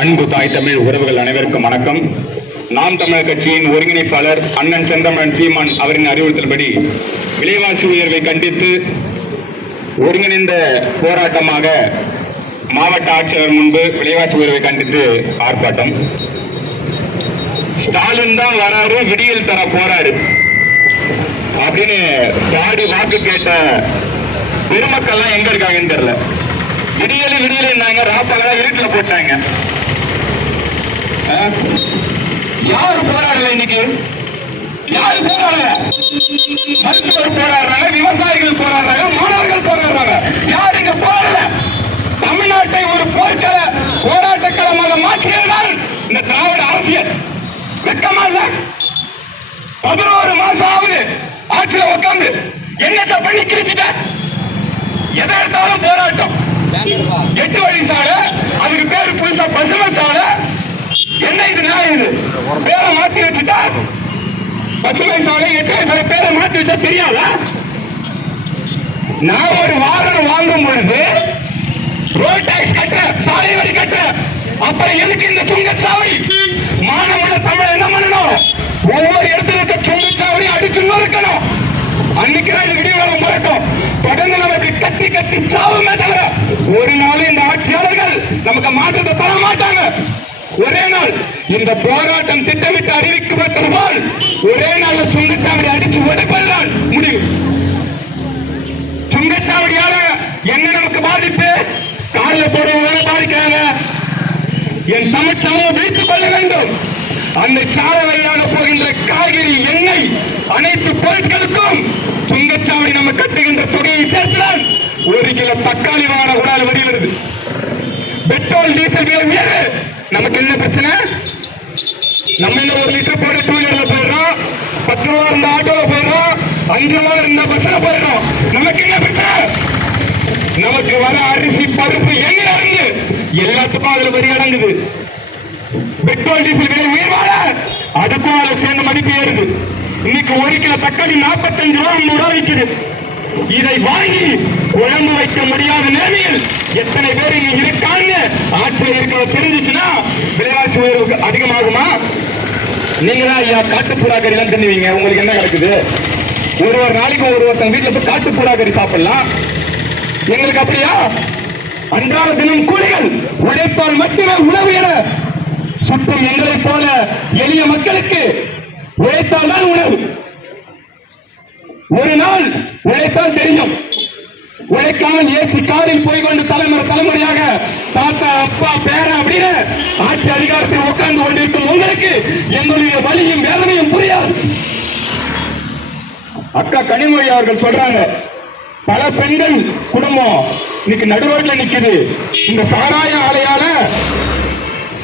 அன்பு தாய் தமிழ் உறவுகள் அனைவருக்கும் வணக்கம். நாம் தமிழர் கட்சியின் ஒருங்கிணைப்பாளர் அண்ணன் செந்தமிழன் சீமான் அவரின் அறிவுறுத்தல்படி விலைவாசி உயர்வை கண்டித்து ஒருங்கிணைந்த போராட்டமாக மாவட்ட ஆட்சியர் முன்பு விலைவாசி உயர்வை கண்டித்து ஆர்ப்பாட்டம். ஸ்டாலின் தான் வராரு விடியல் தர போறாரு. அப்படின்னு பாடி வாக்கு கேட்ட பெருமக்கள்லாம் எங்க இருக்காங்கன்னு தெரியல. விடியலு விடியலுன்னாங்க ராப்பகலா வீட்டுல போட்டாங்க. யாரு போராடல இன்னைக்கு? யாரு போராடல? மருத்துவர் போராடுறாங்க விவசாயிகள் போராடுறாங்க மாணவர்கள் போராடுறாங்க. யாரு இங்க போராடல? தமிழ்நாட்டை ஒரு போர்க்கள போராட்ட களமாக மாற்றியதுதான் இந்த திராவிட அரசியல். வெக்கமா இல்ல? பதினோரு மாசம் ஆகுது ஆட்சியில உட்காந்து என்னத்தை பண்ணி கிழிச்சிட்ட? எதை எடுத்தாலும் போராட்டம். எட்டு வழி சாலை அதுக்கு பேரு புதுசா பசுமை சாலை. என்ன இது நியாயம் இது? பேரை மாத்தி வச்சுட்டா? பசுமை சாலை எட்டு சாலை பேரை மாற்றி வச்சா தெரியாதா? நான் ஒரு வாகனம் வாங்கும் பொழுது ரோட் டாக்ஸ் கட்ட சாலை வரி கட்ட அப்புறம் எதுக்கு இந்த சுங்கச்சாவடி மானமுள்ள தமிழ் என்ன பண்ணணும்? ஒவ்வொரு இடத்துல இருக்க சுங்கச்சாவடி அடிச்சு இருக்கணும் அன்னைக்கு தான் இந்த விடியவரம் பிறக்கும் தொடர்ந்து நமக்கு கட்டி கத்தி சாவுமே தவிர ஒரு நாள் இந்த ஆட்சியாளர்கள் நமக்கு மாற்றத்தை தர மாட்டாங்க. ஒரே நாள் இந்த போராட்டம் திட்டமிட்டு அறிவிக்கப்பட்டது போல் ஒரே நாள் சுங்கச்சாவடி அடிச்சு உடைப்பதுதான் முடிவு சுங்கச்சாவடியால என்ன நமக்கு பாதிப்பு? காலில் போடுறவங்க பாதிக்கிறாங்க. என் தமிழ்ச்சாவை வைத்துக் கொள்ள வேண்டும். அந்த சாலை வழியாக போகின்ற காய்கறி எண்ணெய் அனைத்து பொருட்களுக்கும் சுங்கச்சாவடி நம்ம கட்டுகின்ற தொகையை சேர்த்துதான் ஒரு கிலோ தக்காளி வாங்கின கூட வரி பெட்ரோல் டீசல் விலை உயர்வு. நமக்கு என்ன பிரச்சனை? நம்ம என்ன ஒரு லிட்டர் போட டூ வீலர்ல போயிடுறோம்? பத்து ரூபா இருந்த ஆட்டோல போயிடுறோம்? அஞ்சு ரூபா இருந்த பஸ்ல போயிடுறோம். நமக்கு என்ன பிரச்சனை? நமக்கு வர அரிசி பருப்பு எங்க இருந்து எல்லாத்துக்கும் அதுல வரி அடங்குது. பெட்ரோல் டீசல் விலை உயர்வால அதுக்கும் அதுல சேர்ந்த மதிப்பு ஏறுது. இன்னைக்கு ஒரு கிலோ தக்காளி நாற்பத்தஞ்சு ரூபா ஐம்பது ரூபா விற்குது இதை வாங்கி குழம்பு வைக்க முடியாத நிலைமையில் எத்தனை பேர் இங்க இருக்காங்க ஆட்சியில் இருக்கிற தெரிஞ்சிச்சுன்னா விலைவாசி உயர்வு அதிகமாகுமா? நீங்க தான் ஐயா காட்டுப்புறா கறி தான் உங்களுக்கு என்ன கிடைக்குது ஒரு ஒரு நாளைக்கு ஒரு ஒருத்தன் வீட்டுல போய் காட்டு கறி சாப்பிடலாம். எங்களுக்கு அப்படியா? அன்றாட தினம் கூலிகள் உழைப்பால் மட்டுமே உணவு என சுற்றும் எங்களைப் போல எளிய மக்களுக்கு உழைத்தால் தான் உணவு. ஒரு நாள் உழைத்தால் தெரியும். உழைக்காமல் ஏசி காரில் போய் கொண்டு தலைமுறை தலைமுறையாக தாத்தா அப்பா பேர அப்படின்னு ஆட்சி அதிகாரத்தில் உட்கார்ந்து கொண்டிருக்கும் உங்களுக்கு எங்களுடைய வலியும் வேதனையும் புரியாது. அக்கா கனிமொழி அவர்கள் சொல்றாங்க பல பெண்கள் குடும்பம் இன்னைக்கு நடுரோட்ல நிக்குது. இந்த சாராய ஆலையால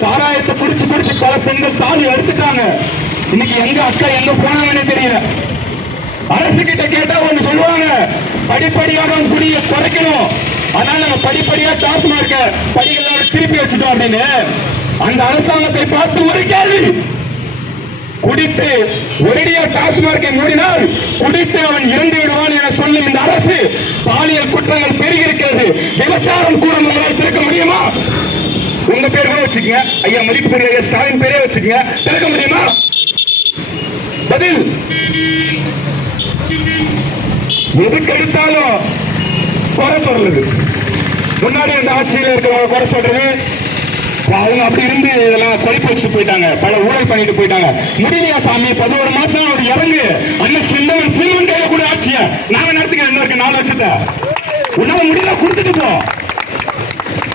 சாராயத்தை பிடிச்சு பிடிச்சு பல பெண்கள் தாழ்வு எடுத்துட்டாங்க. இன்னைக்கு எங்க அக்கா எங்க போனாங்கன்னு தெரியல. அரசு கிட்ட கேட்டா ஒண்ணு சொல்லுவாங்க. படிப்படியாக குடிய குறைக்கணும். அதனால நம்ம படிப்படியா டாஸ்மார்க்க படிகளோட திருப்பி வச்சுட்டோம் அப்படின்னு அந்த அரசாங்கத்தை பார்த்து ஒரு கேள்வி. குடித்து ஒரேடியா டாஸ்மார்க்கை மூடினால் குடித்து அவன் இறந்து விடுவான் என சொல்லும் இந்த அரசு. பாலியல் குற்றங்கள் பெருகிருக்கிறது விபச்சாரம் கூட உங்களால் திறக்க முடியுமா? உங்க பேர் கூட வச்சுக்கங்க. ஐயா மதிப்பு பெரிய ஸ்டாலின் பேரே வச்சுக்கங்க. திறக்க முடியுமா? பதில். எதுக்கு எடுத்தாலும் குறை சொல்றது முன்னாடி இந்த ஆட்சியில் இருக்கிறவங்க குறை சொல்றது அவங்க அப்படி இருந்து இதெல்லாம் கொலைப்பு வச்சுட்டு போயிட்டாங்க. பல ஊழல் பண்ணிட்டு போயிட்டாங்க. முடியலையா சாமி? பதினோரு மாசம் அவர் இறங்கு. அண்ணன் சின்னவன் சின்னவன் கையில கூட ஆட்சிய. நாங்க நடத்துக்கிறேன் இன்னும் இருக்கு நாலு வருஷத்தை. உன்னால முடியல கொடுத்துட்டு போ.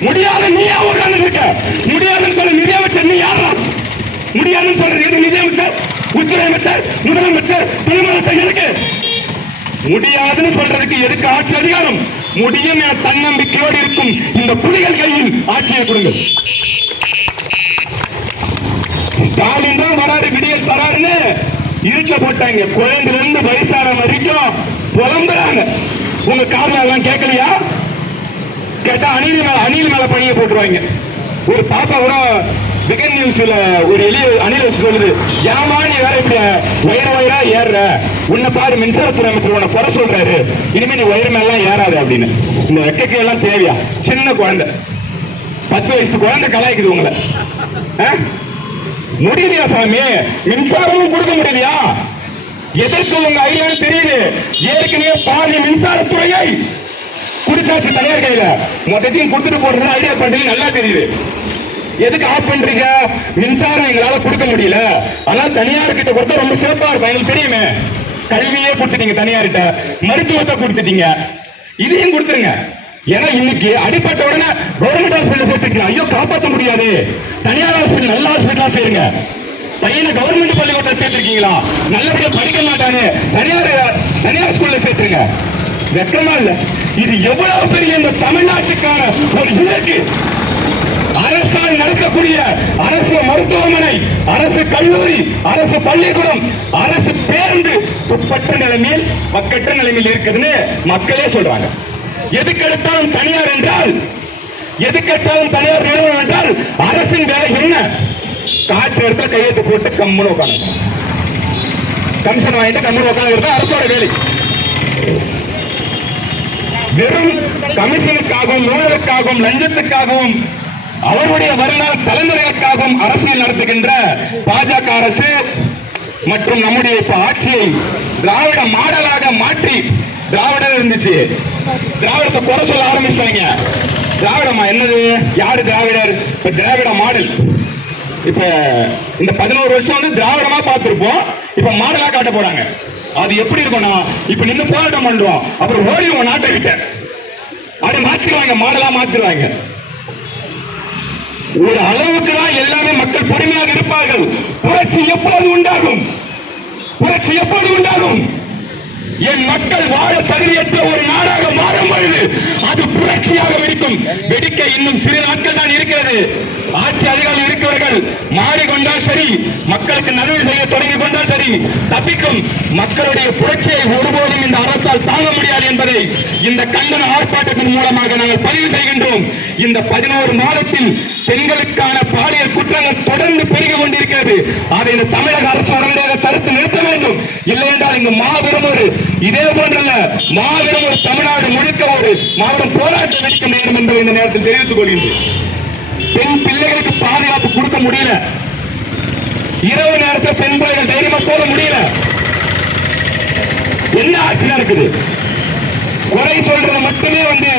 முடியாத நீயா உட்கார்ந்து இருக்க. முடியாதுன்னு சொல்ல நிதியமைச்சர் நீ யாரா முடியாதுன்னு சொல்றது எது நிதியமைச்சர்? உள்துறை அமைச்சர் முதலமைச்சர் துணைமுதலமைச்சர் எதுக்கு? முடியாதுன்னு சொல்றதுக்கு எதுக்கு ஆட்சி அதிகாரம்? முடியும் என தன்னம்பிக்கையோடு இருக்கும் இந்த புலிகள் கையில் ஆட்சியை கொடுங்க ஸ்டாலின் தான் வராரு விடியல் தராருன்னு இருட்டுல போட்டாங்க. குழந்தைல இருந்து வயசான வரைக்கும் புலம்புறாங்க. உங்க காதுல எல்லாம் கேட்கலையா? கேட்டா அணில் மேல அணில் மேல பணியை போட்டுருவாங்க. ஒரு பாப்பா கூட விகன் நியூஸ்ல ஒரு எளிய அணில் சொல்லுது. ஏமா நீ வேற இப்படி வயிறு வயிறா ஏறுற. உன்னை பாரு மின்சாரத்துறை அமைச்சர் உன்னை குறை சொல்றாரு. இனிமே நீ வயிறு மேலாம் ஏறாது அப்படின்னு. இந்த வெக்கைக்கு எல்லாம் தேவையா? சின்ன குழந்தை. பத்து வயசு குழந்தை கலாய்க்குது உங்களை. ஆ? முடியலையா சாமி? மின்சாரமும் கொடுக்க முடியலையா? எதற்கு உங்க ஐடியான்னு தெரியுது? ஏற்கனவே பாதி மின்சாரத்துறையை குடிச்சாச்சு தனியார் கையில. மொத்தத்தையும் கொடுத்துட்டு போறது ஐடியா பண்றது நல்லா தெரியுது. எதுக்கு ஆஃப் பண்றீங்க? மின்சாரம் எங்களால கொடுக்க முடியல. ஆனா தனியார் கிட்ட கொடுத்தா ரொம்ப சிறப்பா இருக்கும். எங்களுக்கு தெரியுமே. கல்வியே கொடுத்துட்டீங்க தனியார்கிட்ட. மருத்துவத்தை கொடுத்துட்டீங்க. இதையும் கொடுத்துருங்க. ஏன்னா இன்னைக்கு அடிப்பட்ட உடனே கவர்மெண்ட் ஹாஸ்பிட்டல் சேர்த்துருக்கீங்க. ஐயோ காப்பாற்ற முடியாது. தனியார் ஹாஸ்பிட்டல் நல்ல ஹாஸ்பிட்டலா சேருங்க. பையனை கவர்மெண்ட் பள்ளிக்கூடத்தில் சேர்த்திருக்கீங்களா? நல்லபடியா படிக்க மாட்டானு. தனியார் தனியார் ஸ்கூல்ல சேர்த்துருங்க. வெக்கமா இல்ல. இது எவ்வளவு பெரிய இந்த தமிழ்நாட்டுக்கான ஒரு இலக்கு. அரசால் நடக்கக்கூடிய அரசு மருத்துவமனை அரசு கல்லூரி அரசு பள்ளிக்கூடம் அரசு பேருந்து துப்பற்ற நிலைமையில் மக்கற்ற நிலைமையில் இருக்குதுன்னு மக்களே சொல்றாங்க. எதுக்கெடுத்தாலும் தனியார் என்றால் எதுக்கெடுத்தாலும் தனியார் நிறுவனம் என்றால் அரசின் வேலை என்ன? காற்று இடத்துல கையெழுத்து போட்டு கம்முன்னு உட்காந்து கமிஷன் வாங்கிட்டு கம்முன்னு உட்காந்து அரசோட வேலை. வெறும் கமிஷனுக்காகவும் ஊழலுக்காகவும் லஞ்சத்துக்காகவும் அவருடைய வருங்கால தலைமுறைகளுக்காகவும் அரசியல் நடத்துகின்ற பாஜக அரசு மற்றும் நம்முடைய இப்ப ஆட்சியை திராவிட மாடலாக மாற்றி திராவிடர் இருந்துச்சு. திராவிடத்தை குறை சொல்ல ஆரம்பிச்சாங்க திராவிடமா என்னது? யாரு திராவிடர்? இப்ப திராவிட மாடல். இப்ப இந்த பதினோரு வருஷம் வந்து திராவிடமா பார்த்திருப்போம். இப்ப மாடலா காட்ட போறாங்க. அது எப்படி இருக்கும்னா இப்ப நின்று போராட்டம் பண்றோம். அப்புறம் ஓடி உங்க நாட்டை விட்ட அப்படி மாத்திருவாங்க மாடலா மாத்திருவாங்க. ஒரு அளவுக்கு தான் எல்லாமே மக்கள் பொறுமையாக இருப்பார்கள். புரட்சி எப்போது உண்டாகும்? புரட்சி எப்போது உண்டாகும்? என் மக்கள் வாழ தகுதியற்ற ஒரு நாடாக மாறும் பொழுது அது புரட்சியாக வெடிக்கும். வெடிக்க இன்னும் சிறு நாட்கள் தான் இருக்கிறது. ஆட்சி அதிகாரம் இருக்கிறவர்கள் மாறிக்கொண்டால் சரி மக்களுக்கு நடுவு செய்ய தொடங்கி கொண்டால் சரி தப்பிக்கும். மக்களுடைய புரட்சியை ஒருபோதும் இந்த அரசால் தாங்க முடியாது என்பதை இந்த கண்டன ஆர்ப்பாட்டத்தின் மூலமாக நாங்கள் பதிவு செய்கின்றோம். இந்த பதினோரு மாதத்தில் பெண்களுக்கான பாலியல் குற்றங்கள் தொடர்ந்து பெருகி கொண்டிருக்கிறது. அதை இந்த தமிழக அரசு உடனடியாக தடுத்து நிறுத்த வேண்டும். இல்லை என்றால் இங்கு மாபெரும் ஒரு இதே போன்றல்ல மாபெரும் ஒரு தமிழ்நாடு முழுக்க ஒரு மாபெரும் போராட்டம் வெடிக்க நேரும் என்பதை இந்த நேரத்தில் தெரிவித்துக் கொள்கின்றேன். பெண் பிள்ளைகளுக்கு பாதுகாப்பு கொடுக்க முடியல. இரவு நேரத்தில் பெண் பிள்ளைகள் தைரியமா போக முடியல. என்ன ஆட்சி நடக்குது குறை சொல்றது மட்டுமே வந்து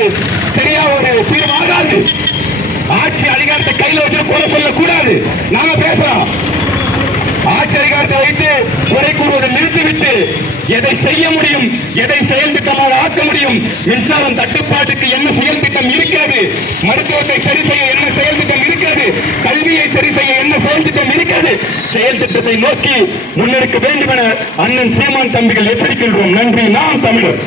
சரியா ஒரு தீர்வாகாது. ஆட்சி அதிகாரத்தை கையில வச்சு குறை சொல்லக்கூடாது. நாம பேசலாம். ஆட்சி அதிகாரத்தை வைத்து குறை கூறுவதை நிறுத்திவிட்டு எதை செய்ய முடியும் எதை செயல் திட்டமாக ஆக்க முடியும் மின்சாரம் தட்டுப்பாட்டுக்கு என்ன செயல் திட்டம் இருக்கிறது மருத்துவத்தை சரி செய்ய என்ன செயல் திட்டம் இருக்கிறது கல்வியை சரி செய்ய என்ன செயல் திட்டம் இருக்கிறது செயல் திட்டத்தை நோக்கி முன்னெடுக்க வேண்டும் என அண்ணன் சீமான் தம்பிகள் எச்சரிக்கின்றோம். நன்றி. நாம் தமிழர்.